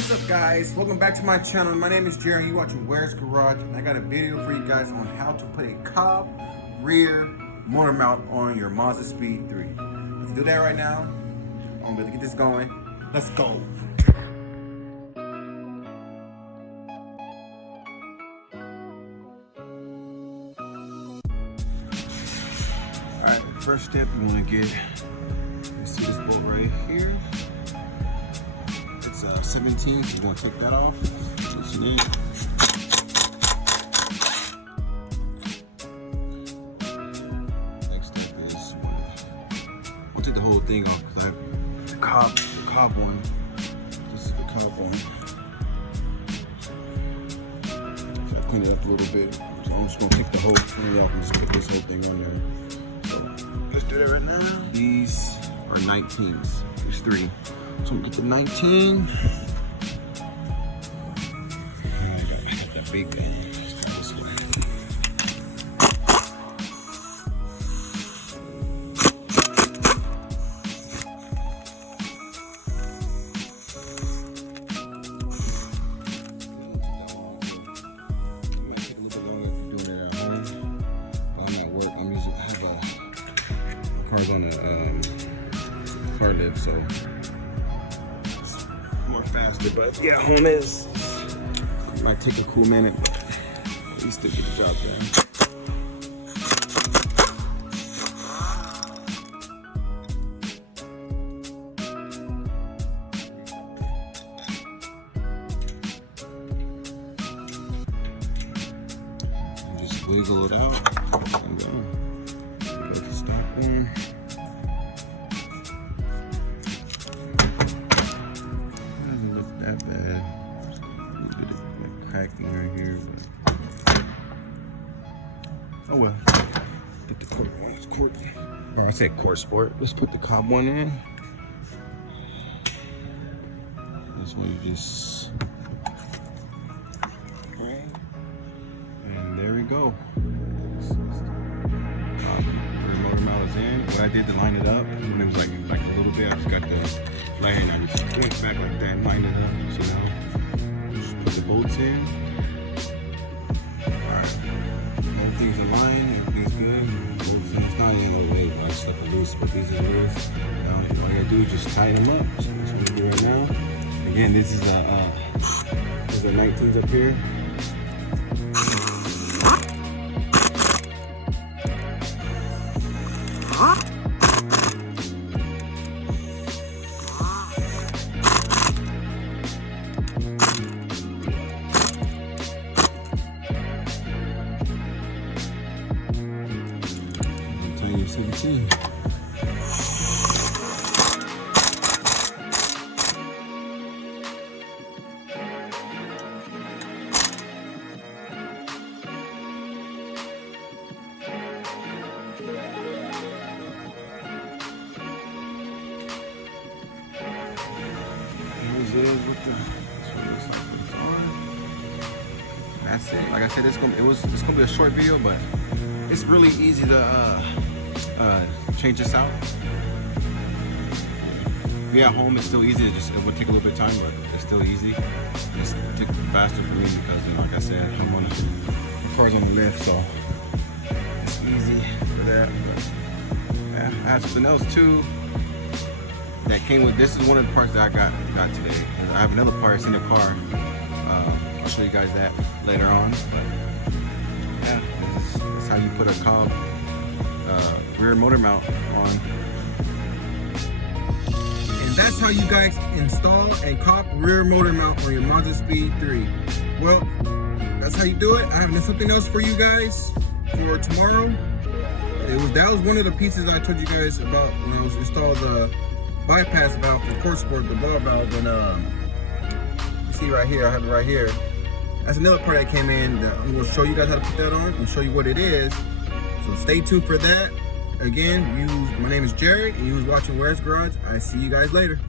What's up, guys? Welcome back to my channel. My name is Jerry. You're watching Where's Garage, and I got a video for you guys on how to put a COBB rear motor mount on your mazdaspeed 3. Let's do that right now. I'm going to get this going. Let's go. Alright, first step, you want to get, see this bolt right here. It's 17, so you want to take that off. That's what you need. Next step is, we'll take the whole thing off because I have the COBB one. This is the COBB one. So I cleaned it up a little bit. So I'm just going to take the whole thing off and just put this whole thing on there. So let's do that right now. These are 19s. There's 3. So I'm gonna get the 19. And I got that big gun. Let's try this way. It might take a little bit longer if you're doing it at home. But I'm at work. I have cars on a car lift, so faster, but yeah, home is. It might take a cool minute, but at least get the job done. And just wiggle it out. And go to stop one. That bad. A little bit of cracking right here, but oh well. Get the court one. It's court. Oh, I said court sport. Let's put the COBB one in. This one you just, and there we go. Motor mount is in. What I did to line it up, when it was like a little bit, I just got the flare and I just went back like that and lined it up. So now, just put the bolts in. Alright, everything's in line, everything's good. It's not in no way, but I stuck it loose, but these are loose. Now, all you gotta do is just tighten them up. So that's what we do right now. Again, this is the 19s up here. Until 17. That's it. Like I said, it's gonna be a short video, but it's really easy to change this out. If you're at home, it's still easy. It would take a little bit of time, but it's still easy. It's faster for me because, like I said, I'm on the car's on the lift, so it's easy for that. But, yeah, I have something else too that came with. This is one of the parts that I got today. I have another part that's in the car. I'll show you guys that later on. But yeah, that's how you put a COBB rear motor mount on. And that's how you guys install a COBB rear motor mount on your mazdaspeed 3. Well, that's how you do it. I have something else for you guys for tomorrow. That was one of the pieces I told you guys about when I was installed the bypass valve for court sport, the ball valve, and you see right here, I have it right here. That's another part that came in that I'm going to show you guys how to put that on and show you what it is. So stay tuned for that. Again, my name is Jerry, and you was watching Where's Garage. I see you guys later.